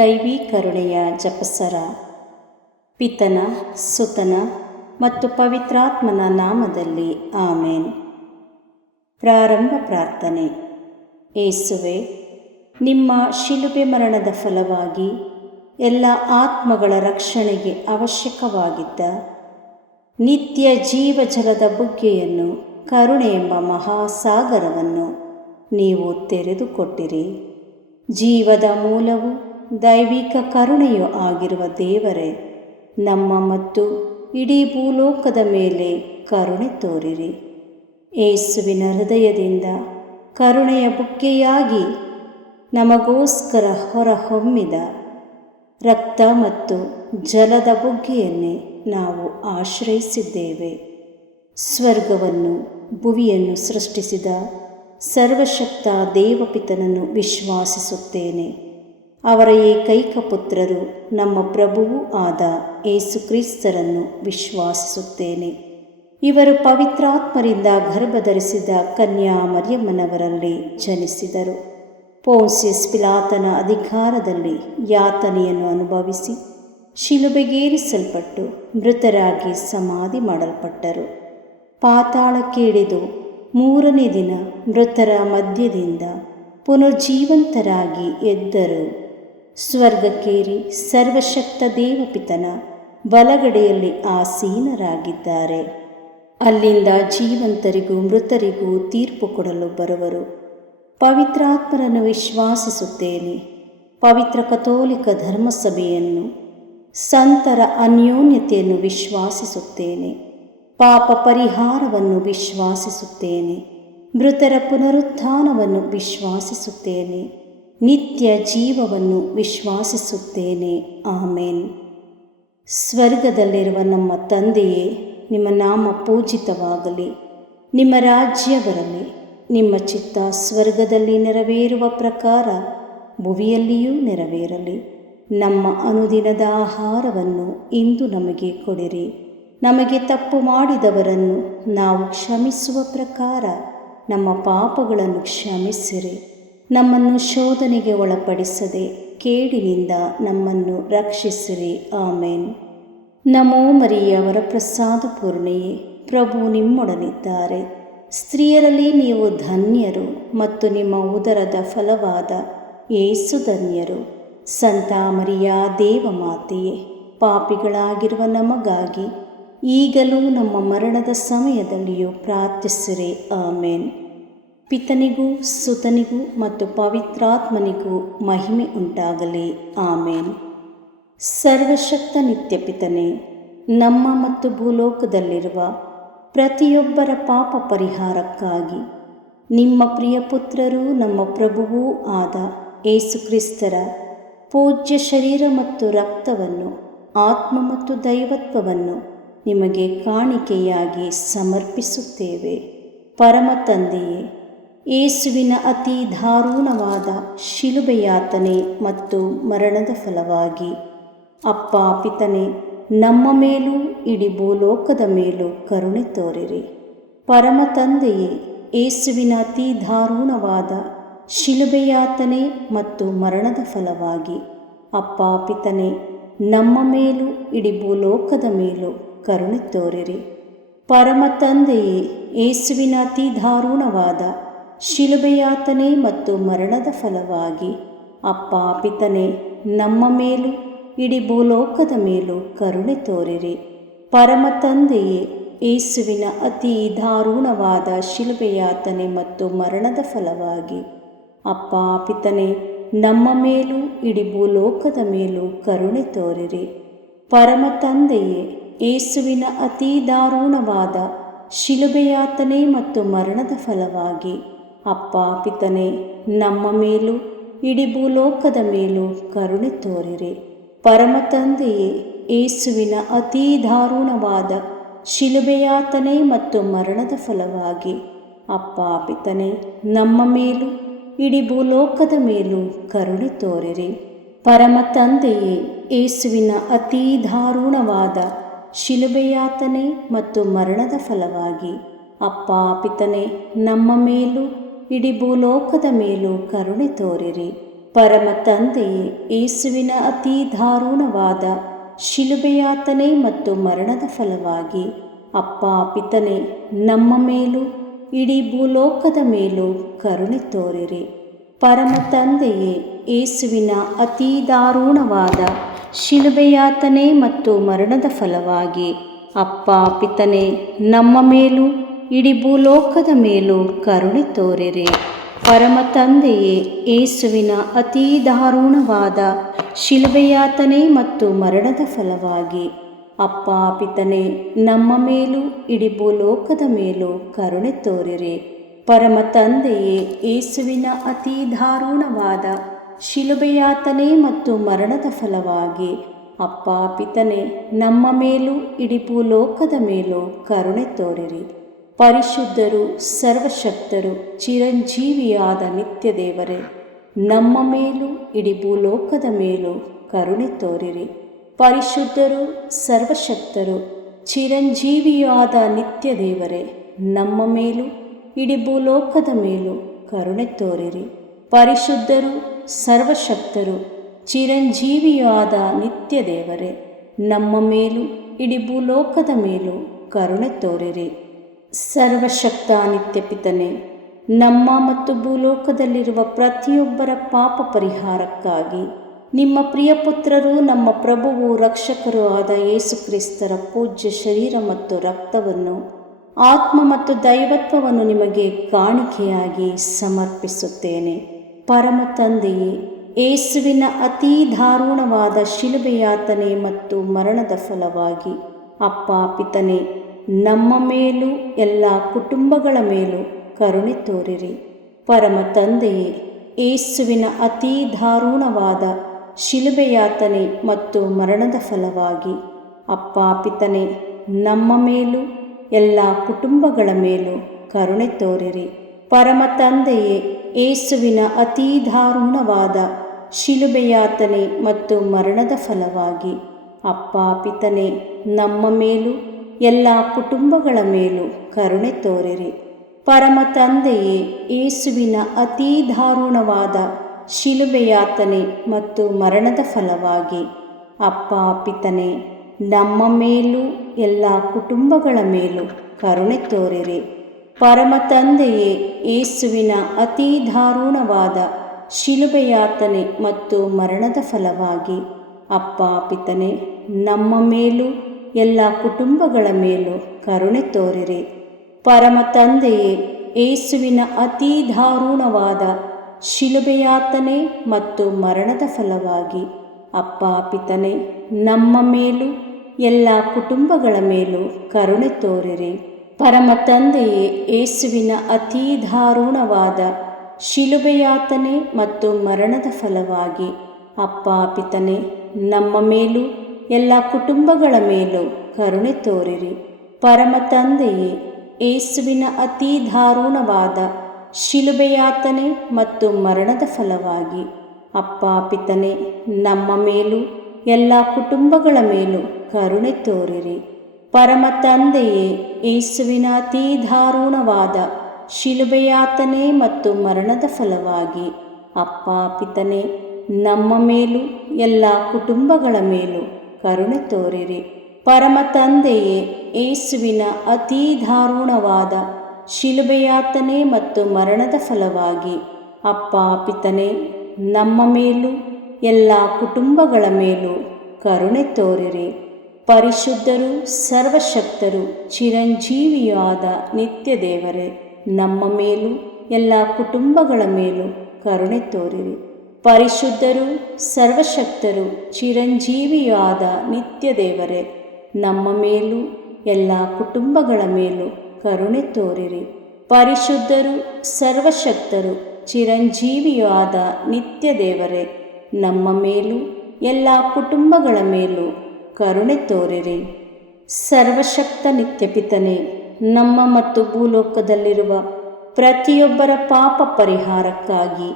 ದೈವಿ ಕರುಣೆಯ ಜಪಸರ. ಪಿತನ, ಸುತನ ಮತ್ತು ಪವಿತ್ರಾತ್ಮನ ನಾಮದಲ್ಲಿ ಆಮೇನ್. ಪ್ರಾರಂಭ ಪ್ರಾರ್ಥನೆ. ಏಸುವೆ, ನಿಮ್ಮ ಶಿಲುಬೆ ಮರಣದ ಫಲವಾಗಿ ಎಲ್ಲ ಆತ್ಮಗಳ ರಕ್ಷಣೆಗೆ ಅವಶ್ಯಕವಾಗಿದ್ದ ನಿತ್ಯ ಜೀವಜಲದ ಬುಗ್ಗೆಯನ್ನು, ಕರುಣೆ ಎಂಬ ಮಹಾಸಾಗರವನ್ನು ನೀವು ತೆರೆದುಕೊಟ್ಟಿರಿ. ಜೀವದ ಮೂಲವು ದೈವಿಕ ಕರುಣೆಯೂ ಆಗಿರುವ ದೇವರೇ, ನಮ್ಮ ಮತ್ತು ಇಡೀ ಭೂಲೋಕದ ಮೇಲೆ ಕರುಣೆ ತೋರಿರಿ. ಏಸುವಿನ ಹೃದಯದಿಂದ ಕರುಣೆಯ ಬುಗ್ಗೆಯಾಗಿ ನಮಗೋಸ್ಕರ ಹೊರಹೊಮ್ಮಿದ ರಕ್ತ ಮತ್ತು ಜಲದ ಬುಗ್ಗೆಯನ್ನೇ ನಾವು ಆಶ್ರಯಿಸಿದ್ದೇವೆ. ಸ್ವರ್ಗವನ್ನು ಭುವಿಯನ್ನು ಸೃಷ್ಟಿಸಿದ ಸರ್ವಶಕ್ತ ದೇವಪಿತನನ್ನು ವಿಶ್ವಾಸಿಸುತ್ತೇನೆ. ಅವರ ಏಕೈಕ ಪುತ್ರರು ನಮ್ಮ ಪ್ರಭುವೂ ಆದ ಏಸುಕ್ರಿಸ್ತರನ್ನು ವಿಶ್ವಾಸಿಸುತ್ತೇನೆ. ಇವರು ಪವಿತ್ರಾತ್ಮರಿಂದ ಗರ್ಭಧರಿಸಿದ ಕನ್ಯಾ ಮರಿಯಮ್ಮನವರಲ್ಲಿ ಜನಿಸಿದರು. ಪೋನ್ಸಿಯಸ್ ಪಿಲಾತನ ಅಧಿಕಾರದಲ್ಲಿ ಯಾತನೆಯನ್ನು ಅನುಭವಿಸಿ ಶಿಲುಬೆಗೇರಿಸಲ್ಪಟ್ಟು ಮೃತರಾಗಿ ಸಮಾಧಿ ಮಾಡಲ್ಪಟ್ಟರು. ಪಾತಾಳಕ್ಕೆ ಇಳಿದು 3ನೇ ದಿನ ಮೃತರ ಮಧ್ಯದಿಂದ ಪುನರ್ಜೀವಂತರಾಗಿ ಎದ್ದರು. ಸ್ವರ್ಗಕ್ಕೇರಿ ಸರ್ವಶಕ್ತ ದೇವಪಿತನ ಬಲಗಡೆಯಲ್ಲಿ ಆಸೀನರಾಗಿದ್ದಾರೆ. ಅಲ್ಲಿಂದ ಜೀವಂತರಿಗೂ ಮೃತರಿಗೂ ತೀರ್ಪು ಕೊಡಲು ಬರುವರು. ಪವಿತ್ರಾತ್ಮರನ್ನು ವಿಶ್ವಾಸಿಸುತ್ತೇನೆ. ಪವಿತ್ರ ಕಥೋಲಿಕ ಧರ್ಮಸಭೆಯನ್ನು, ಸಂತರ ಅನ್ಯೋನ್ಯತೆಯನ್ನು ವಿಶ್ವಾಸಿಸುತ್ತೇನೆ. ಪಾಪ ಪರಿಹಾರವನ್ನು ವಿಶ್ವಾಸಿಸುತ್ತೇನೆ. ಮೃತರ ಪುನರುತ್ಥಾನವನ್ನು ವಿಶ್ವಾಸಿಸುತ್ತೇನೆ. ನಿತ್ಯ ಜೀವವನ್ನು ವಿಶ್ವಾಸಿಸುತ್ತೇನೆ. ಆಮೇನ್. ಸ್ವರ್ಗದಲ್ಲಿರುವ ನಮ್ಮ ತಂದೆಯೇ, ನಿಮ್ಮ ನಾಮ ಪೂಜಿತವಾಗಲಿ. ನಿಮ್ಮ ರಾಜ್ಯ ಬರಲಿ. ನಿಮ್ಮ ಚಿತ್ತ ಸ್ವರ್ಗದಲ್ಲಿ ನೆರವೇರುವ ಪ್ರಕಾರ ಭುವಿಯಲ್ಲಿಯೂ ನೆರವೇರಲಿ. ನಮ್ಮ ಅನುದಿನದ ಆಹಾರವನ್ನು ಇಂದು ನಮಗೆ ಕೊಡಿರಿ. ನಮಗೆ ತಪ್ಪು ಮಾಡಿದವರನ್ನು ನಾವು ಕ್ಷಮಿಸುವ ಪ್ರಕಾರ ನಮ್ಮ ಪಾಪಗಳನ್ನು ಕ್ಷಮಿಸಿರಿ. ನಮ್ಮನ್ನು ಶೋಧನೆಗೆ ಒಳಪಡಿಸದೆ ಕೇಡಿನಿಂದ ನಮ್ಮನ್ನು ರಕ್ಷಿಸಿರಿ. ಆಮೇನ್. ನಮೋ ಮರಿಯ ವರಪ್ರಸಾದ ಪೂರ್ಣೆಯೇ, ಪ್ರಭು ನಿಮ್ಮೊಡನಿದ್ದಾರೆ. ಸ್ತ್ರೀಯರಲ್ಲಿ ನೀವು ಧನ್ಯರು ಮತ್ತು ನಿಮ್ಮ ಉದರದ ಫಲವಾದ ಯೇಸು ಧನ್ಯರು. ಸಂತ ಮರಿಯ ದೇವಮಾತೆಯೇ, ಪಾಪಿಗಳಾಗಿರುವ ನಮಗಾಗಿ ಈಗಲೂ ನಮ್ಮ ಮರಣದ ಸಮಯದಲ್ಲಿಯೂ ಪ್ರಾರ್ಥಿಸಿರಿ. ಆಮೇನ್. ಪಿತನಿಗೂ ಸುತನಿಗೂ ಮತ್ತು ಪವಿತ್ರಾತ್ಮನಿಗೂ ಮಹಿಮೆ ಉಂಟಾಗಲಿ. ಆಮೇನ್. ಸರ್ವಶಕ್ತ ನಿತ್ಯ ಪಿತನೇ, ನಮ್ಮ ಮತ್ತು ಭೂಲೋಕದಲ್ಲಿರುವ ಪ್ರತಿಯೊಬ್ಬರ ಪಾಪ ಪರಿಹಾರಕ್ಕಾಗಿ ನಿಮ್ಮ ಪ್ರಿಯ ಪುತ್ರರೂ ನಮ್ಮ ಪ್ರಭುವೂ ಆದ ಏಸುಕ್ರಿಸ್ತರ ಪೂಜ್ಯ ಶರೀರ ಮತ್ತು ರಕ್ತವನ್ನು, ಆತ್ಮ ಮತ್ತು ದೈವತ್ವವನ್ನು ನಿಮಗೆ ಕಾಣಿಕೆಯಾಗಿ ಸಮರ್ಪಿಸುತ್ತೇವೆ. ಪರಮ ತಂದೆಯೇ, ಯೇಸುವಿನ ಅತಿ ದಾರುಣವಾದ ಶಿಲುಬೆಯಾತನೆ ಮತ್ತು ಮರಣದ ಫಲವಾಗಿ ಅಪ್ಪ ಪಿತನೇ, ನಮ್ಮ ಮೇಲೂ ಇಡೀ ಭೂಲೋಕದ ಮೇಲೂ ಕರುಣೆ ತೋರಿರಿ. ಪರಮ ತಂದೆಯೇ, ಯೇಸುವಿನ ಅತಿ ದಾರುಣವಾದ ಶಿಲುಬೆಯಾತನೆ ಮತ್ತು ಮರಣದ ಫಲವಾಗಿ ಅಪ್ಪ ಪಿತನೇ, ನಮ್ಮ ಮೇಲೂ ಇಡೀ ಭೂಲೋಕದ ಮೇಲೂ ಕರುಣೆ ತೋರಿರಿ. ಪರಮ ತಂದೆಯೇ, ಯೇಸುವಿನ ಅತಿ ದಾರುಣವಾದ ಶಿಲುಬೆಯಾತನೆ ಮತ್ತು ಮರಣದ ಫಲವಾಗಿ ಅಪ್ಪ ಪಿತನೇ, ನಮ್ಮ ಮೇಲೂ ಇಡೀ ಭೂಲೋಕದ ಮೇಲೂ ಕರುಣೆ ತೋರಿರಿ. ಪರಮ ತಂದೆಯೇ, ಯೇಸುವಿನ ಅತಿ ದಾರುಣವಾದ ಶಿಲುಬೆಯಾತನೆ ಮತ್ತು ಮರಣದ ಫಲವಾಗಿ ಅಪ್ಪ ಪಿತನೇ, ನಮ್ಮ ಮೇಲೂ ಇಡೀ ಭೂಲೋಕದ ಮೇಲೂ ಕರುಣೆ ತೋರಿರಿ. ಪರಮ ತಂದೆಯೇ, ಯೇಸುವಿನ ಅತಿ ದಾರುಣವಾದ ಶಿಲುಬೆಯಾತನೆ ಮತ್ತು ಮರಣದ ಫಲವಾಗಿ ಅಪ್ಪ ಪಿತನೇ, ನಮ್ಮ ಮೇಲೂ ಇಡೀ ಭೂಲೋಕದ ಮೇಲೂ ಕರುಣೆ ತೋರಿರಿ. ಪರಮ ತಂದೆಯೇ, ಯೇಸುವಿನ ಅತಿ ದಾರುಣವಾದ ಶಿಲುಬೆಯಾತನೆ ಮತ್ತು ಮರಣದ ಫಲವಾಗಿ ಅಪ್ಪ ಪಿತನೇ, ನಮ್ಮ ಮೇಲೂ ಇಡೀ ಭೂಲೋಕದ ಮೇಲೂ ಕರುಣೆ ತೋರಿರಿ. ಪರಮ ತಂದೆಯೇ, ಯೇಸುವಿನ ಅತಿ ದಾರುಣವಾದ ಶಿಲುಬೆಯಾತನೆ ಮತ್ತು ಮರಣದ ಫಲವಾಗಿ ಅಪ್ಪ ಪಿತನೇ, ನಮ್ಮ ಮೇಲೂ ಇಡೀ ಭೂಲೋಕದ ಮೇಲೂ ಕರುಣೆ ತೋರಿರಿ. ಪರಮ ತಂದೆಯೇ, ಯೇಸುವಿನ ಅತಿ ದಾರುಣವಾದ ಶಿಲುಬೆಯಾತನೆ ಮತ್ತು ಮರಣದ ಫಲವಾಗಿ ಅಪ್ಪ ಪಿತನೇ, ನಮ್ಮ ಮೇಲೂ ಇಡೀ ಭೂಲೋಕದ ಮೇಲೂ ಕರುಣೆ ತೋರಿರಿ. ಪರಮ ತಂದೆಯೇ, ಯೇಸುವಿನ ಅತಿ ದಾರುಣವಾದ ಶಿಲುಬೆಯಾತನೆ ಮತ್ತು ಮರಣದ ಫಲವಾಗಿ ಅಪ್ಪ ಪಿತನೇ, ನಮ್ಮ ಮೇಲೂ ಇಡೀ ಭೂಲೋಕದ ಮೇಲೂ ಕರುಣೆ ತೋರಿರಿ. ಪರಮ ತಂದೆಯೇ, ಯೇಸುವಿನ ಅತಿ ದಾರುಣವಾದ ಶಿಲುಬೆಯಾತನೆ ಮತ್ತು ಮರಣದ ಫಲವಾಗಿ ಅಪ್ಪ ಪಿತನೇ, ನಮ್ಮ ಮೇಲೂ ಇಡೀ ಭೂಲೋಕದ ಮೇಲೂ ಕರುಣೆ ತೋರಿರಿ. ಪರಮ ತಂದೆಯೇ, ಯೇಸುವಿನ ಅತಿ ದಾರುಣವಾದ ಶಿಲುಬೆಯಾತನೆ ಮತ್ತು ಮರಣದ ಫಲವಾಗಿ ಅಪ್ಪ ಪಿತನೇ, ನಮ್ಮ ಮೇಲೂ ಇಡೀ ಭೂಲೋಕದ ಮೇಲೂ ಕರುಣೆ ತೋರಿರಿ. ಪರಿಶುದ್ಧರು, ಸರ್ವಶಕ್ತರು, ಚಿರಂಜೀವಿಯಾದ ನಿತ್ಯ ದೇವರೇ, ನಮ್ಮ ಮೇಲೂ ಇಡೀ ಭೂಲೋಕದ ಮೇಲೂ ಕರುಣೆ ತೋರಿರಿ. ಪರಿಶುದ್ಧರು, ಸರ್ವಶಕ್ತರು, ಚಿರಂಜೀವಿಯಾದ ನಿತ್ಯ ದೇವರೇ, ನಮ್ಮ ಮೇಲೂ ಇಡೀ ಭೂಲೋಕದ ಮೇಲೂ ಕರುಣೆ ತೋರಿರಿ. ಪರಿಶುದ್ಧರು, ಸರ್ವಶಕ್ತರು, ಚಿರಂಜೀವಿಯಾದ ನಿತ್ಯ ದೇವರೇ, ನಮ್ಮ ಮೇಲೂ ಇಡೀ ಭೂಲೋಕದ ಮೇಲೂ ಕರುಣೆ ತೋರಿರಿ. ಸರ್ವಶಕ್ತ ನಿತ್ಯ ಪಿತನೇ, ನಮ್ಮ ಮತ್ತು ಭೂಲೋಕದಲ್ಲಿರುವ ಪ್ರತಿಯೊಬ್ಬರ ಪಾಪ ಪರಿಹಾರಕ್ಕಾಗಿ ನಿಮ್ಮ ಪ್ರಿಯಪುತ್ರರು, ನಮ್ಮ ಪ್ರಭುವು ರಕ್ಷಕರೂ ಆದ ಯೇಸು ಕ್ರಿಸ್ತರ ಪೂಜ್ಯ ಶರೀರ ಮತ್ತು ರಕ್ತವನ್ನು, ಆತ್ಮ ಮತ್ತು ದೈವತ್ವವನ್ನು ನಿಮಗೆ ಕಾಣಿಕೆಯಾಗಿ ಸಮರ್ಪಿಸುತ್ತೇನೆ. ಪರಮ ತಂದೆಯೇ, ಯೇಸುವಿನ ಅತಿ ದಾರುಣವಾದ ಶಿಲುಬೆಯಾತನೆ ಮತ್ತು ಮರಣದ ಫಲವಾಗಿ ಅಪ್ಪ ಪಿತನೇ, ನಮ್ಮ ಮೇಲೂ ಎಲ್ಲ ಕುಟುಂಬಗಳ ಮೇಲೂ ಕರುಣೆ ತೋರಿರಿ. ಪರಮ ತಂದೆಯೇ, ಯೇಸುವಿನ ಅತಿ ದಾರುಣವಾದ ಶಿಲುಬೆಯಾತನೆ ಮತ್ತು ಮರಣದ ಫಲವಾಗಿ ಅಪ್ಪ ಪಿತನೇ, ನಮ್ಮ ಮೇಲೂ ಎಲ್ಲ ಕುಟುಂಬಗಳ ಮೇಲೂ ಕರುಣೆ ತೋರಿರಿ. ಪರಮ ತಂದೆಯೇ, ಯೇಸುವಿನ ಅತಿ ದಾರುಣವಾದ ಶಿಲುಬೆಯಾತನೆ ಮತ್ತು ಮರಣದ ಫಲವಾಗಿ ಅಪ್ಪ ಪಿತನೇ, ನಮ್ಮ ಮೇಲೂ ಎಲ್ಲ ಕುಟುಂಬಗಳ ಮೇಲೂ ಕರುಣೆ ತೋರಿರಿ. ಪರಮ ತಂದೆಯೇ, ಯೇಸುವಿನ ಅತಿ ದಾರುಣವಾದ ಶಿಲುಬೆಯಾತನೆ ಮತ್ತು ಮರಣದ ಫಲವಾಗಿ ಅಪ್ಪ ಪಿತನೇ, ನಮ್ಮ ಮೇಲೂ ಎಲ್ಲ ಕುಟುಂಬಗಳ ಮೇಲೂ ಕರುಣೆ ತೋರಿರಿ. ಪರಮ ತಂದೆಯೇ, ಯೇಸುವಿನ ಅತಿ ದಾರುಣವಾದ ಶಿಲುಬೆಯಾತನೆ ಮತ್ತು ಮರಣದ ಫಲವಾಗಿ ಅಪ್ಪ ಪಿತನೇ, ನಮ್ಮ ಮೇಲೂ ಎಲ್ಲ ಕುಟುಂಬಗಳ ಮೇಲೂ ಕರುಣೆ ತೋರಿರಿ. ಪರಮ ತಂದೆಯೇ, ಯೇಸುವಿನ ಅತಿ ದಾರುಣವಾದ ಶಿಲುಬೆಯಾತನೆ ಮತ್ತು ಮರಣದ ಫಲವಾಗಿ ಅಪ್ಪ ಪಿತನೇ, ನಮ್ಮ ಮೇಲೂ ಎಲ್ಲ ಕುಟುಂಬಗಳ ಮೇಲೂ ಕರುಣೆ ತೋರಿರಿ. ಪರಮ ತಂದೆಯೇ, ಯೇಸುವಿನ ಅತಿ ದಾರುಣವಾದ ಶಿಲುಬೆಯಾತನೆ ಮತ್ತು ಮರಣದ ಫಲವಾಗಿ ಅಪ್ಪ ಪಿತನೇ, ನಮ್ಮ ಮೇಲೂ ಎಲ್ಲ ಕುಟುಂಬಗಳ ಮೇಲೂ ಕರುಣೆ ತೋರಿರಿ. ಪರಮ ತಂದೆಯೇ, ಯೇಸುವಿನ ಅತಿ ದಾರುಣವಾದ ಶಿಲುಬೆಯಾತನೆ ಮತ್ತು ಮರಣದ ಫಲವಾಗಿ ಅಪ್ಪ ಪಿತನೇ, ನಮ್ಮ ಮೇಲೂ ಎಲ್ಲ ಕುಟುಂಬಗಳ ಮೇಲೂ ಕರುಣೆ ತೋರಿರಿ. ಪರಮ ತಂದೆಯೇ, ಯೇಸುವಿನ ಅತಿ ದಾರುಣವಾದ ಶಿಲುಬೆಯಾತನೆ ಮತ್ತು ಮರಣದ ಫಲವಾಗಿ ಅಪ್ಪ ಪಿತನೇ, ನಮ್ಮ ಮೇಲೂ ಎಲ್ಲ ಕುಟುಂಬಗಳ ಮೇಲೂ ಕರುಣೆ ತೋರಿರಿ. ಪರಮ ತಂದೆಯೇ, ಯೇಸುವಿನ ಅತಿ ದಾರುಣವಾದ ಶಿಲುಬೆಯಾತನೆ ಮತ್ತು ಮರಣದ ಫಲವಾಗಿ ಅಪ್ಪ ಪಿತನೇ, ನಮ್ಮ ಮೇಲೂ ಎಲ್ಲ ಕುಟುಂಬಗಳ ಮೇಲೂ ಕರುಣೆ ತೋರಿರಿ. ಪರಿಶುದ್ಧರು, ಸರ್ವಶಕ್ತರು, ಚಿರಂಜೀವಿಯಾದ ನಿತ್ಯ ದೇವರೇ, ನಮ್ಮ ಮೇಲೂ ಎಲ್ಲ ಕುಟುಂಬಗಳ ಮೇಲೂ ಕರುಣೆ ತೋರಿರಿ. ಪರಿಶುದ್ಧರು, ಸರ್ವಶಕ್ತರು, ಚಿರಂಜೀವಿಯಾದ ನಿತ್ಯ ದೇವರೇ, ನಮ್ಮ ಮೇಲೂ ಎಲ್ಲ ಕುಟುಂಬಗಳ ಮೇಲೂ ಕರುಣೆ ತೋರಿರಿ. ಪರಿಶುದ್ಧರು, ಸರ್ವಶಕ್ತರು, ಚಿರಂಜೀವಿಯಾದ ನಿತ್ಯ ದೇವರೇ, ನಮ್ಮ ಮೇಲೂ ಎಲ್ಲ ಕುಟುಂಬಗಳ ಮೇಲೂ ಕರುಣೆ ತೋರಿರಿ. ಸರ್ವಶಕ್ತ ನಿತ್ಯಪಿತನೇ, ನಮ್ಮ ಮತ್ತು ಭೂಲೋಕದಲ್ಲಿರುವ ಪ್ರತಿಯೊಬ್ಬರ ಪಾಪ ಪರಿಹಾರಕ್ಕಾಗಿ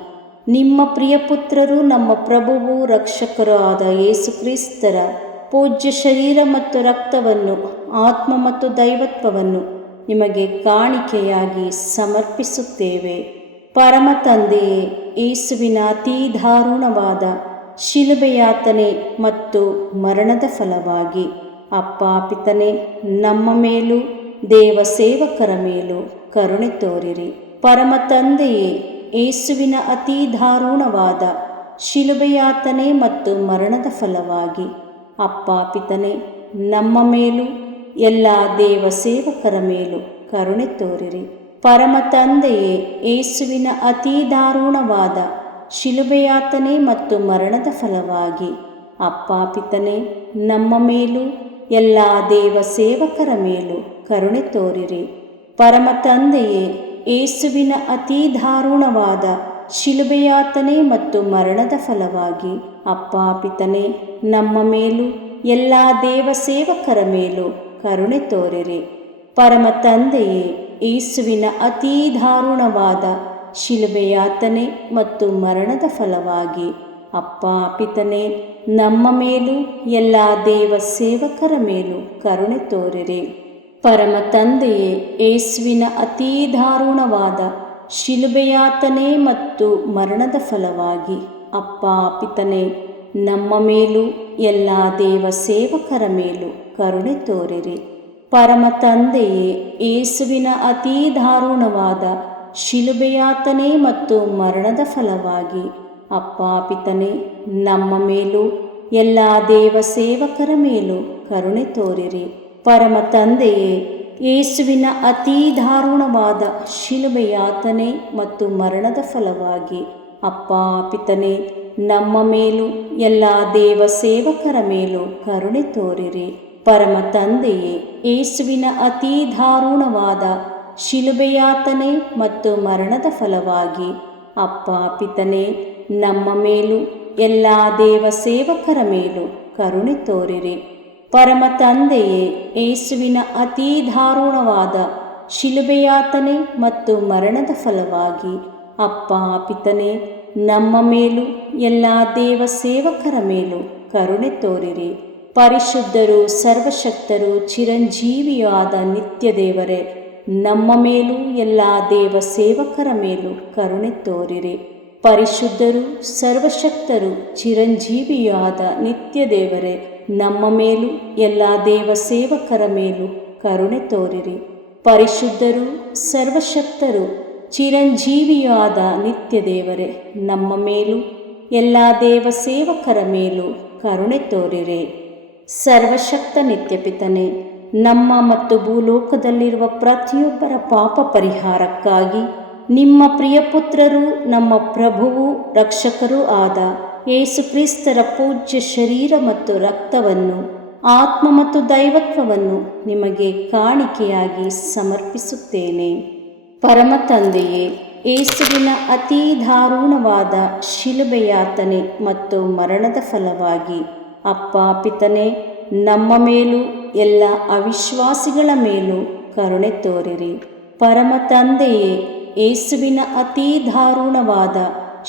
ನಿಮ್ಮ ಪ್ರಿಯಪುತ್ರರು, ನಮ್ಮ ಪ್ರಭುವು ರಕ್ಷಕರೂ ಆದ ಯೇಸು ಕ್ರಿಸ್ತರ ಪೂಜ್ಯ ಶರೀರ ಮತ್ತು ರಕ್ತವನ್ನು, ಆತ್ಮ ಮತ್ತು ದೈವತ್ವವನ್ನು ನಿಮಗೆ ಕಾಣಿಕೆಯಾಗಿ ಸಮರ್ಪಿಸುತ್ತೇವೆ. ಪರಮ ತಂದೆಯೇ, ಯೇಸುವಿನ ಅತೀ ದಾರುಣವಾದ ಶಿಲುಬೆಯಾತನೆ ಮತ್ತು ಮರಣದ ಫಲವಾಗಿ ಅಪ್ಪ ಪಿತನೇ, ನಮ್ಮ ಮೇಲೂ ದೇವ ಸೇವಕರ ಮೇಲೂ ಕರುಣೆ ತೋರಿರಿ. ಪರಮ ತಂದೆಯೇ, ಯೇಸುವಿನ ಅತೀ ದಾರುಣವಾದ ಶಿಲುಬೆಯಾತನೆ ಮತ್ತು ಮರಣದ ಫಲವಾಗಿ ಅಪ್ಪ ಪಿತನೇ, ನಮ್ಮ ಮೇಲೂ ಎಲ್ಲ ದೇವ ಸೇವಕರ ಮೇಲೂ ಕರುಣೆ ತೋರಿರಿ. ಪರಮ ತಂದೆಯೇ, ಯೇಸುವಿನ ಅತೀ ದಾರುಣವಾದ ಶಿಲುಬೆಯಾತನೆ ಮತ್ತು ಮರಣದ ಫಲವಾಗಿ ಅಪ್ಪ ಪಿತನೇ, ನಮ್ಮ ಮೇಲೂ ಎಲ್ಲ ದೇವ ಸೇವಕರ ಮೇಲೂ ಕರುಣೆ ತೋರಿರಿ. ಪರಮ ತಂದೆಯೇ, ಯೇಸುವಿನ ಅತೀ ದಾರುಣವಾದ ಶಿಲುಬೆಯಾತನೆ ಮತ್ತು ಮರಣದ ಫಲವಾಗಿ ಅಪ್ಪ ಪಿತನೇ, ನಮ್ಮ ಮೇಲೂ ಎಲ್ಲ ದೇವ ಸೇವಕರ ಮೇಲೂ ಕರುಣೆ ತೋರಿರಿ. ಪರಮ ತಂದೆಯೇ, ಯೇಸುವಿನ ಅತೀ ದಾರುಣವಾದ ಶಿಲುಬೆಯಾತನೆ ಮತ್ತು ಮರಣದ ಫಲವಾಗಿ ಅಪ್ಪ ಪಿತನೇ, ನಮ್ಮ ಮೇಲೂ ಎಲ್ಲ ದೇವ ಸೇವಕರ ಮೇಲೂ ಕರುಣೆ ತೋರಿರಿ. ಪರಮ ತಂದೆಯೇ, ಯೇಸುವಿನ ಅತೀ ದಾರುಣವಾದ ಶಿಲುಬೆಯಾತನೆ ಮತ್ತು ಮರಣದ ಫಲವಾಗಿ ಅಪ್ಪ ಪಿತನೇ, ನಮ್ಮ ಮೇಲೂ ಎಲ್ಲ ದೇವ ಸೇವಕರ ಮೇಲೂ ಕರುಣೆ ತೋರಿರಿ. ಪರಮ ತಂದೆಯೇ, ಯೇಸುವಿನ ಅತೀ ದಾರುಣವಾದ ಶಿಲುಬೆಯಾತನೆ ಮತ್ತು ಮರಣದ ಫಲವಾಗಿ ಅಪ್ಪ ಪಿತನೇ, ನಮ್ಮ ಮೇಲೂ ಎಲ್ಲ ದೇವ ಸೇವಕರ ಮೇಲೂ ಕರುಣೆ ತೋರಿರಿ. ಪರಮ ತಂದೆಯೇ, ಯೇಸುವಿನ ಅತೀ ದಾರುಣವಾದ ಶಿಲುಬೆಯಾತನೆ ಮತ್ತು ಮರಣದ ಫಲವಾಗಿ ಅಪ್ಪ ಪಿತನೇ, ನಮ್ಮ ಮೇಲೂ ಎಲ್ಲ ದೇವ ಸೇವಕರ ಮೇಲೂ ಕರುಣೆ ತೋರಿರಿ. ಪರಮ ತಂದೆಯೇ, ಯೇಸುವಿನ ಅತೀ ದಾರುಣವಾದ ಶಿಲುಬೆಯಾತನೆ ಮತ್ತು ಮರಣದ ಫಲವಾಗಿ ಅಪ್ಪ ಪಿತನೇ, ನಮ್ಮ ಮೇಲೂ ಎಲ್ಲ ದೇವ ಸೇವಕರ ಮೇಲೂ ಕರುಣೆ ತೋರಿರಿ. ಪರಮ ತಂದೆಯೇ, ಯೇಸುವಿನ ಅತೀ ದಾರುಣವಾದ ಶಿಲುಬೆಯಾತನೆ ಮತ್ತು ಮರಣದ ಫಲವಾಗಿ ಅಪ್ಪ ಪಿತನೇ, ನಮ್ಮ ಮೇಲೂ ಎಲ್ಲ ದೇವ ಸೇವಕರ ಮೇಲೂ ಕರುಣೆ ತೋರಿರಿ. ಪರಿಶುದ್ಧರು, ಸರ್ವಶಕ್ತರು, ಚಿರಂಜೀವಿಯೂ ಆದ ನಿತ್ಯ ದೇವರೇ, ನಮ್ಮ ಮೇಲೂ ಎಲ್ಲ ದೇವ ಸೇವಕರ ಮೇಲೂ ಕರುಣೆ ತೋರಿರಿ. ಪರಿಶುದ್ಧರು, ಸರ್ವಶಕ್ತರು, ಚಿರಂಜೀವಿಯೂ ಆದ ನಿತ್ಯ ದೇವರೇ, ನಮ್ಮ ಮೇಲೂ ಎಲ್ಲ ದೇವ ಸೇವಕರ ಮೇಲೂ ಕರುಣೆ ತೋರಿರಿ. ಪರಿಶುದ್ಧರು, ಸರ್ವಶಕ್ತರು, ಚಿರಂಜೀವಿಯೂ ಆದ ನಿತ್ಯ ದೇವರೇ, ನಮ್ಮ ಮೇಲೂ ಎಲ್ಲ ದೇವ ಸೇವಕರ ಮೇಲೂ ಕರುಣೆ ತೋರಿರಿ. ಸರ್ವಶಕ್ತ ನಿತ್ಯಪಿತನೇ, ನಮ್ಮ ಮತ್ತು ಭೂಲೋಕದಲ್ಲಿರುವ ಪ್ರತಿಯೊಬ್ಬರ ಪಾಪ ಪರಿಹಾರಕ್ಕಾಗಿ ನಿಮ್ಮ ಪ್ರಿಯಪುತ್ರರು, ನಮ್ಮ ಪ್ರಭುವೂ ರಕ್ಷಕರೂ ಆದ ಯೇಸು ಕ್ರಿಸ್ತರ ಪೂಜ್ಯ ಶರೀರ ಮತ್ತು ರಕ್ತವನ್ನು, ಆತ್ಮ ಮತ್ತು ದೈವತ್ವವನ್ನು ನಿಮಗೆ ಕಾಣಿಕೆಯಾಗಿ ಸಮರ್ಪಿಸುತ್ತೇನೆ. ಪರಮ ತಂದೆಯೇ, ಯೇಸುವಿನ ಅತೀ ದಾರುಣವಾದ ಶಿಲುಬೆಯಾತನೆ ಮತ್ತು ಮರಣದ ಫಲವಾಗಿ ಅಪ್ಪ ಪಿತನೇ, ನಮ್ಮ ಮೇಲೂ ಎಲ್ಲ ಅವಿಶ್ವಾಸಿಗಳ ಮೇಲೂ ಕರುಣೆ ತೋರಿರಿ. ಪರಮ ತಂದೆಯೇ, ಯೇಸುವಿನ ಅತೀ ದಾರುಣವಾದ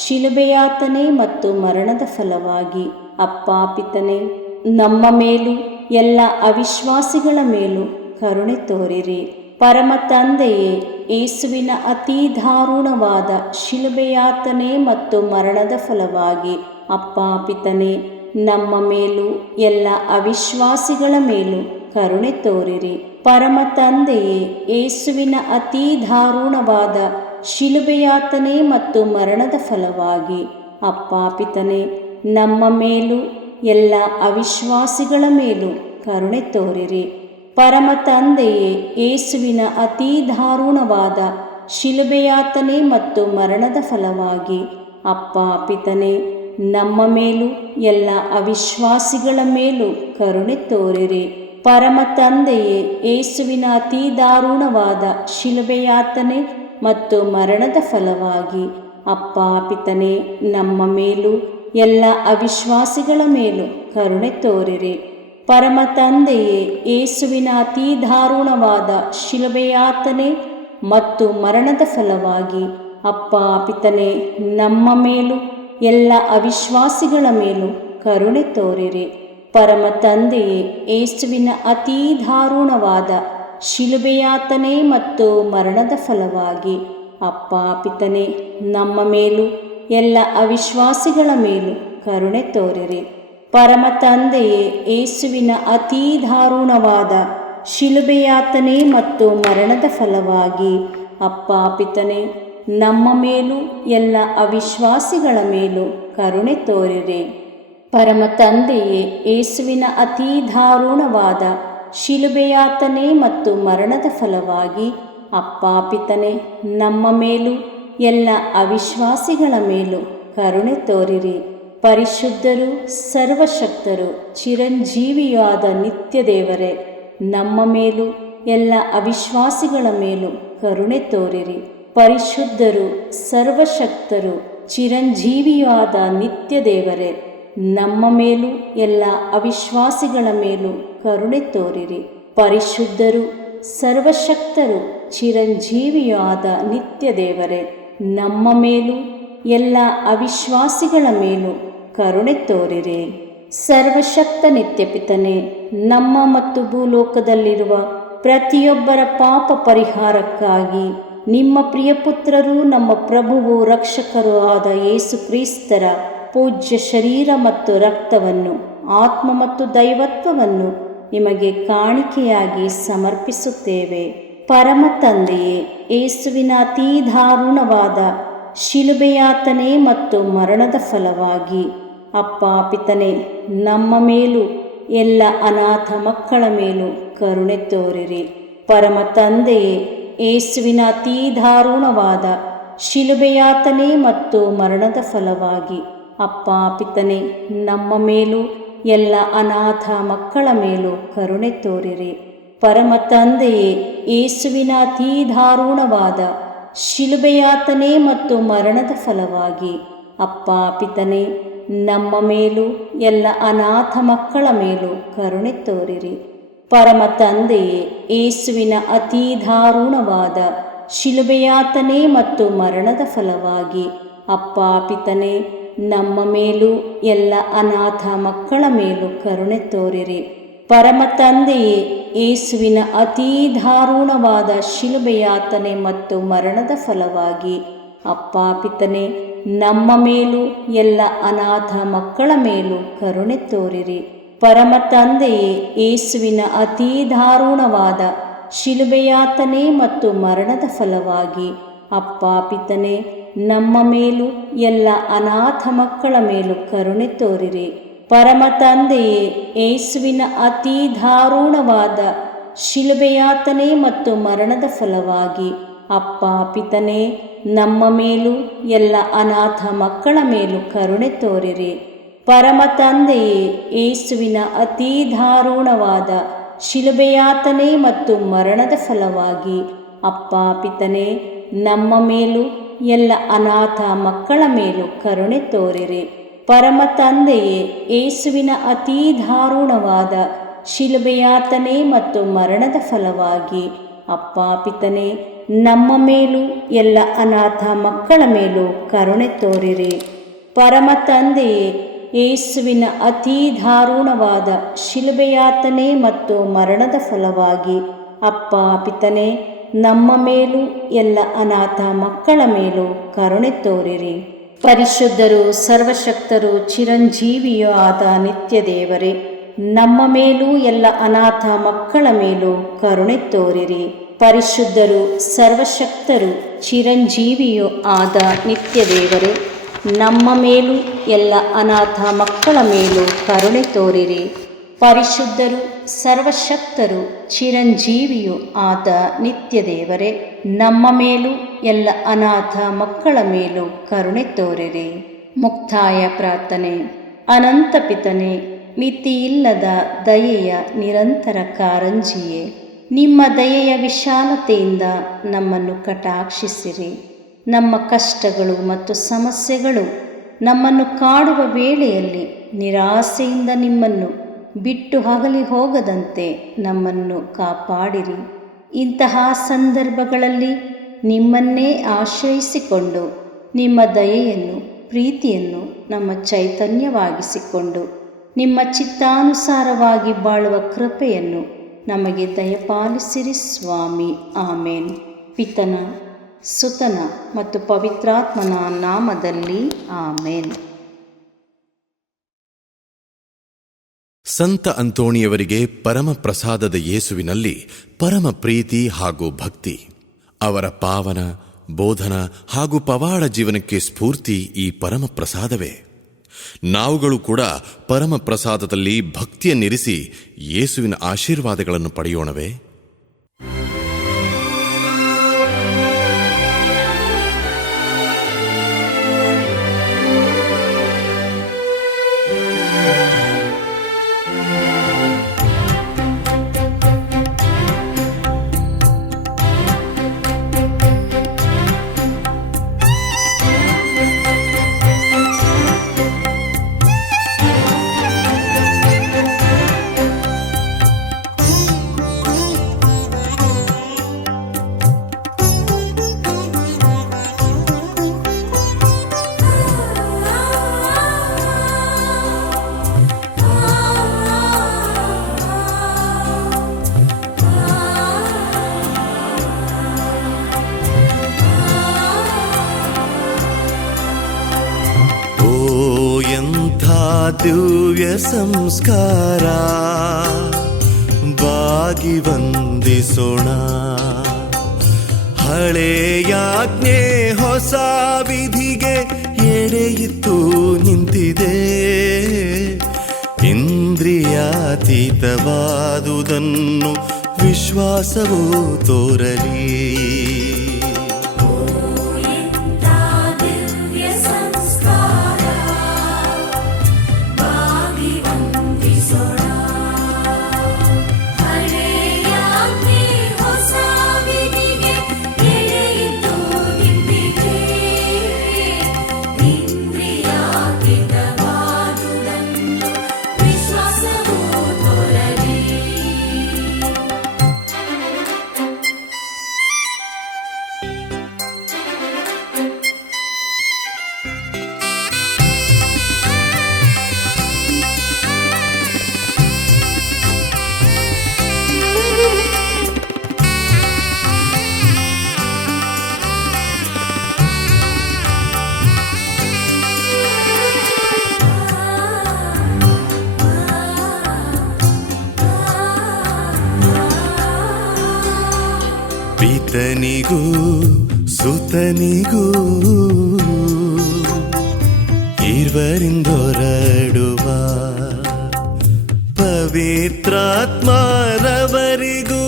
ಶಿಲುಬೆಯಾತನೆ ಮತ್ತು ಮರಣದ ಫಲವಾಗಿ ಅಪ್ಪ ಪಿತನೇ, ನಮ್ಮ ಮೇಲೂ ಎಲ್ಲ ಅವಿಶ್ವಾಸಿಗಳ ಮೇಲೂ ಕರುಣೆ ತೋರಿರಿ. ಪರಮ ತಂದೆಯೇ, ಯೇಸುವಿನ ಅತೀ ದಾರುಣವಾದ ಶಿಲುಬೆಯಾತನೆ ಮತ್ತು ಮರಣದ ಫಲವಾಗಿ ಅಪ್ಪ ಪಿತನೇ, ನಮ್ಮ ಮೇಲೂ ಎಲ್ಲ ಅವಿಶ್ವಾಸಿಗಳ ಮೇಲೂ ಕರುಣೆ ತೋರಿರಿ. ಪರಮ ತಂದೆಯೇ, ಯೇಸುವಿನ ಅತೀ ದಾರುಣವಾದ ಶಿಲುಬೆಯಾತನೆ ಮತ್ತು ಮರಣದ ಫಲವಾಗಿ ಅಪ್ಪ ಪಿತನೇ, ನಮ್ಮ ಮೇಲೂ ಎಲ್ಲ ಅವಿಶ್ವಾಸಿಗಳ ಮೇಲೂ ಕರುಣೆ ತೋರಿರಿ. ಪರಮ ತಂದೆಯೇ, ಯೇಸುವಿನ ಅತೀ ದಾರುಣವಾದ ಶಿಲುಬೆಯಾತನೆ ಮತ್ತು ಮರಣದ ಫಲವಾಗಿ ಅಪ್ಪ ಪಿತನೇ, ನಮ್ಮ ಮೇಲೂ ಎಲ್ಲ ಅವಿಶ್ವಾಸಿಗಳ ಮೇಲೂ ಕರುಣೆ ತೋರಿರಿ. ಪರಮ ತಂದೆಯೇ, ಯೇಸುವಿನ ಅತೀ ದಾರುಣವಾದ ಶಿಲುಬೆಯಾತನೆ ಮತ್ತು ಮರಣದ ಫಲವಾಗಿ ಅಪ್ಪ ಪಿತನೇ, ನಮ್ಮ ಮೇಲೂ ಎಲ್ಲ ಅವಿಶ್ವಾಸಿಗಳ ಮೇಲೂ ಕರುಣೆ ತೋರಿರಿ. ಪರಮ ತಂದೆಯೇ, ಯೇಸುವಿನ ಅತೀ ದಾರುಣವಾದ ಶಿಲುಬೆಯಾತನೆ ಮತ್ತು ಮರಣದ ಫಲವಾಗಿ ಅಪ್ಪ ಪಿತನೇ, ನಮ್ಮ ಮೇಲೂ ಎಲ್ಲ ಅವಿಶ್ವಾಸಿಗಳ ಮೇಲೂ ಕರುಣೆ ತೋರಿರಿ. ಪರಮ ತಂದೆಯೇ, ಯೇಸುವಿನ ಅತೀ ದಾರುಣವಾದ ಶಿಲುಬೆಯಾತನೆ ಮತ್ತು ಮರಣದ ಫಲವಾಗಿ ಅಪ್ಪ ಪಿತನೇ, ನಮ್ಮ ಮೇಲೂ ಎಲ್ಲ ಅವಿಶ್ವಾಸಿಗಳ ಮೇಲೂ ಕರುಣೆ ತೋರಿರಿ. ಪರಮ ತಂದೆಯೇ, ಯೇಸುವಿನ ಅತೀ ದಾರುಣವಾದ ಶಿಲುಬೆಯಾತನೆ ಮತ್ತು ಮರಣದ ಫಲವಾಗಿ ಅಪ್ಪ ಪಿತನೇ, ನಮ್ಮ ಮೇಲೂ ಎಲ್ಲ ಅವಿಶ್ವಾಸಿಗಳ ಮೇಲೂ ಕರುಣೆ ತೋರಿರಿ. ಪರಮ ತಂದೆಯೇ, ಯೇಸುವಿನ ಅತೀ ದಾರುಣವಾದ ಶಿಲುಬೆಯಾತನೆ ಮತ್ತು ಮರಣದ ಫಲವಾಗಿ ಅಪ್ಪ ಪಿತನೇ, ನಮ್ಮ ಮೇಲೂ ಎಲ್ಲ ಅವಿಶ್ವಾಸಿಗಳ ಮೇಲೂ ಕರುಣೆ ತೋರಿರಿ. ಪರಿಶುದ್ಧರು, ಸರ್ವಶಕ್ತರು, ಚಿರಂಜೀವಿಯಾದ ನಿತ್ಯ ದೇವರೇ, ನಮ್ಮ ಮೇಲೂ ಎಲ್ಲ ಅವಿಶ್ವಾಸಿಗಳ ಮೇಲೂ ಕರುಣೆ ತೋರಿರಿ. ಪರಿಶುದ್ಧರು, ಸರ್ವಶಕ್ತರು, ಚಿರಂಜೀವಿಯಾದ ನಿತ್ಯ ದೇವರೇ, ನಮ್ಮ ಮೇಲೂ ಎಲ್ಲ ಅವಿಶ್ವಾಸಿಗಳ ಮೇಲೂ ಕರುಣೆ ತೋರಿರಿ. ಪರಿಶುದ್ಧರು, ಸರ್ವಶಕ್ತರು, ಚಿರಂಜೀವಿಯಾದ ನಿತ್ಯ ದೇವರೇ, ನಮ್ಮ ಮೇಲೂ ಎಲ್ಲ ಅವಿಶ್ವಾಸಿಗಳ ಮೇಲೂ ಕರುಣೆ ತೋರಿರಿ. ಸರ್ವಶಕ್ತ ನಿತ್ಯಪಿತನೇ, ನಮ್ಮ ಮತ್ತು ಭೂಲೋಕದಲ್ಲಿರುವ ಪ್ರತಿಯೊಬ್ಬರ ಪಾಪ ಪರಿಹಾರಕ್ಕಾಗಿ ನಿಮ್ಮ ಪ್ರಿಯಪುತ್ರರು, ನಮ್ಮ ಪ್ರಭುವು ರಕ್ಷಕರೂ ಆದ ಯೇಸು ಕ್ರಿಸ್ತರ ಪೂಜ್ಯ ಶರೀರ ಮತ್ತು ರಕ್ತವನ್ನು, ಆತ್ಮ ಮತ್ತು ದೈವತ್ವವನ್ನು ನಿಮಗೆ ಕಾಣಿಕೆಯಾಗಿ ಸಮರ್ಪಿಸುತ್ತೇವೆ. ಪರಮ ತಂದೆಯೇ, ಯೇಸುವಿನ ಅತೀ ದಾರುಣವಾದ ಶಿಲುಬೆಯಾತನೆ ಮತ್ತು ಮರಣದ ಫಲವಾಗಿ ಅಪ್ಪ ಪಿತನೇ, ನಮ್ಮ ಮೇಲೂ ಎಲ್ಲ ಅನಾಥ ಮಕ್ಕಳ ಮೇಲೂ ಕರುಣೆ ತೋರಿರಿ. ಪರಮ ತಂದೆಯೇ, ಯೇಸುವಿನ ಅತೀ ದಾರುಣವಾದ ಶಿಲುಬೆಯಾತನೆ ಮತ್ತು ಮರಣದ ಫಲವಾಗಿ ಅಪ್ಪ ಪಿತನೇ, ನಮ್ಮ ಮೇಲೂ ಎಲ್ಲ ಅನಾಥ ಮಕ್ಕಳ ಮೇಲೂ ಕರುಣೆ ತೋರಿರಿ. ಪರಮ ತಂದೆಯೇ, ಯೇಸುವಿನ ಅತೀ ದಾರುಣವಾದ ಶಿಲುಬೆಯಾತನೆ ಮತ್ತು ಮರಣದ ಫಲವಾಗಿ ಅಪ್ಪ ಪಿತನೇ, ನಮ್ಮ ಮೇಲೂ ಎಲ್ಲ ಅನಾಥ ಮಕ್ಕಳ ಮೇಲೂ ಕರುಣೆ ತೋರಿರಿ. ಪರಮ ತಂದೆಯೇ, ಯೇಸುವಿನ ಅತೀ ದಾರುಣವಾದ ಶಿಲುಬೆಯಾತನೆ ಮತ್ತು ಮರಣದ ಫಲವಾಗಿ ಅಪ್ಪ ಪಿತನೇ, ನಮ್ಮ ಮೇಲೂ ಎಲ್ಲ ಅನಾಥ ಮಕ್ಕಳ ಮೇಲೂ ಕರುಣೆ ತೋರಿರಿ. ಪರಮ ತಂದೆಯೇ, ಯೇಸುವಿನ ಅತೀ ದಾರುಣವಾದ ಶಿಲುಬೆಯಾತನೆ ಮತ್ತು ಮರಣದ ಫಲವಾಗಿ ಅಪ್ಪ ಪಿತನೇ, ನಮ್ಮ ಮೇಲೂ ಎಲ್ಲ ಅನಾಥ ಮಕ್ಕಳ ಮೇಲೂ ಕರುಣೆ ತೋರಿರಿ. ಪರಮ ತಂದೆಯೇ, ಯೇಸುವಿನ ಅತೀ ದಾರುಣವಾದ ಶಿಲುಬೆಯಾತನೆ ಮತ್ತು ಮರಣದ ಫಲವಾಗಿ ಅಪ್ಪ ಪಿತನೇ, ನಮ್ಮ ಮೇಲೂ ಎಲ್ಲ ಅನಾಥ ಮಕ್ಕಳ ಮೇಲೂ ಕರುಣೆ ತೋರಿರಿ. ಪರಮ ತಂದೆಯೇ, ಯೇಸುವಿನ ಅತೀ ದಾರುಣವಾದ ಶಿಲುಬೆಯಾತನೆ ಮತ್ತು ಮರಣದ ಫಲವಾಗಿ ಅಪ್ಪ ಪಿತನೇ, ನಮ್ಮ ಮೇಲೂ ಎಲ್ಲ ಅನಾಥ ಮಕ್ಕಳ ಮೇಲೂ ಕರುಣೆ ತೋರಿರಿ. ಪರಮ ತಂದೆಯೇ, ಯೇಸುವಿನ ಅತೀ ದಾರುಣವಾದ ಶಿಲುಬೆಯಾತನೆ ಮತ್ತು ಮರಣದ ಫಲವಾಗಿ ಅಪ್ಪ ಪಿತನೇ, ನಮ್ಮ ಮೇಲೂ ಎಲ್ಲ ಅನಾಥ ಮಕ್ಕಳ ಮೇಲೂ ಕರುಣೆ ತೋರಿರಿ. ಪರಮ ತಂದೆಯೇ, ಯೇಸುವಿನ ಅತೀ ದಾರುಣವಾದ ಶಿಲುಬೆಯಾತನೆ ಮತ್ತು ಮರಣದ ಫಲವಾಗಿ ಅಪ್ಪ ಪಿತನೇ, ನಮ್ಮ ಮೇಲೂ ಎಲ್ಲ ಅನಾಥ ಮಕ್ಕಳ ಮೇಲೂ ಕರುಣೆ ತೋರಿರಿ. ಪರಮ ತಂದೆಯೇ, ಯೇಸುವಿನ ಅತೀ ದಾರುಣವಾದ ಶಿಲುಬೆಯಾತನೆ ಮತ್ತು ಮರಣದ ಫಲವಾಗಿ ಅಪ್ಪ ಪಿತನೇ, ನಮ್ಮ ಮೇಲೂ ಎಲ್ಲ ಅನಾಥ ಮಕ್ಕಳ ಮೇಲೂ ಕರುಣೆ ತೋರಿರಿ. ಪರಿಶುದ್ಧರು, ಸರ್ವಶಕ್ತರು, ಚಿರಂಜೀವಿಯೂ ಆದ ನಿತ್ಯ ದೇವರೇ, ನಮ್ಮ ಮೇಲೂ ಎಲ್ಲ ಅನಾಥ ಮಕ್ಕಳ ಮೇಲೂ ಕರುಣೆ ತೋರಿರಿ. ಪರಿಶುದ್ಧರು, ಸರ್ವಶಕ್ತರು, ಚಿರಂಜೀವಿಯೂ ಆದ ನಿತ್ಯ ದೇವರೇ, ನಮ್ಮ ಮೇಲೂ ಎಲ್ಲ ಅನಾಥ ಮಕ್ಕಳ ಮೇಲೂ ಕರುಣೆ ತೋರಿರಿ. ಪರಿಶುದ್ಧರು, ಸರ್ವಶಕ್ತರು, ಚಿರಂಜೀವಿಯೂ ಆದ ನಿತ್ಯ ದೇವರೇ, ನಮ್ಮ ಮೇಲೂ ಎಲ್ಲ ಅನಾಥ ಮಕ್ಕಳ ಮೇಲೂ ಕರುಣೆ ತೋರಿರಿ. ಮುಕ್ತಾಯ ಪ್ರಾರ್ಥನೆ. ಅನಂತ ಪಿತನೇ, ಮಿತಿಯಿಲ್ಲದ ದಯೆಯ ನಿರಂತರ ಕಾರಂಜಿಯೇ, ನಿಮ್ಮ ದಯೆಯ ವಿಶಾಲತೆಯಿಂದ ನಮ್ಮನ್ನು ಕಟಾಕ್ಷಿಸಿರಿ. ನಮ್ಮ ಕಷ್ಟಗಳು ಮತ್ತು ಸಮಸ್ಯೆಗಳು ನಮ್ಮನ್ನು ಕಾಡುವ ವೇಳೆಯಲ್ಲಿ ನಿರಾಸೆಯಿಂದ ನಿಮ್ಮನ್ನು ಬಿಟ್ಟು ಅಗಲಿ ಹೋಗದಂತೆ ನಮ್ಮನ್ನು ಕಾಪಾಡಿರಿ. ಇಂತಹ ಸಂದರ್ಭಗಳಲ್ಲಿ ನಿಮ್ಮನ್ನೇ ಆಶ್ರಯಿಸಿಕೊಂಡು ನಿಮ್ಮ ದಯೆಯನ್ನು, ಪ್ರೀತಿಯನ್ನು ನಮ್ಮ ಚೈತನ್ಯವಾಗಿಸಿಕೊಂಡು ನಿಮ್ಮ ಚಿತ್ತಾನುಸಾರವಾಗಿ ಬಾಳುವ ಕೃಪೆಯನ್ನು ನಮಗೆ ದಯಪಾಲಿಸಿರಿ ಸ್ವಾಮಿ. ಆಮೇನ್. ಪಿತನ, ಸುತನ ಮತ್ತು ಪವಿತ್ರಾತ್ಮನ ನಾಮದಲ್ಲಿ ಆಮೇನ್. ಸಂತ ಅಂತೋಣಿಯವರಿಗೆ ಪರಮ ಪ್ರಸಾದದ ಯೇಸುವಿನಲ್ಲಿ ಪರಮ ಪ್ರೀತಿ ಹಾಗೂ ಭಕ್ತಿ. ಅವರ ಪಾವನ ಬೋಧನ ಹಾಗೂ ಪವಾಡ ಜೀವನಕ್ಕೆ ಸ್ಫೂರ್ತಿ ಈ ಪರಮ ಪ್ರಸಾದವೇ. ನಾವುಗಳು ಕೂಡ ಪರಮ ಪ್ರಸಾದದಲ್ಲಿ ಭಕ್ತಿಯನ್ನಿರಿಸಿ ಯೇಸುವಿನ ಆಶೀರ್ವಾದಗಳನ್ನು ಪಡೆಯೋಣವೇ? ದಿವ್ಯ ಸಂಸ್ಕಾರ ಬಾಗಿ ವಂದಿಸೋಣ. ಹಳೆಯಾಜ್ಞೆ ಹೊಸ ವಿಧಿಗೆ ಎಡೆಯಿತ್ತು ನಿಂತಿದೆ. ಇಂದ್ರಿಯಾತೀತವಾದುದನ್ನು ವಿಶ್ವಾಸವು ತೋರಲಿ. ಪಿತನಿಗೂ ಸುತನಿಗೂ ಇರುವರಿಂದೊರಡುವ ಪವಿತ್ರಾತ್ಮರವರಿಗೂ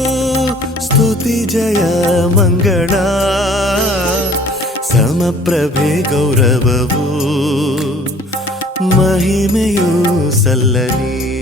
ಸ್ತುತಿ ಜಯ ಮಂಗಳ. ಸಮಪ್ರಭೆ ಗೌರವವು ಮಹಿಮೆಯೂ ಸಲ್ಲಲಿ.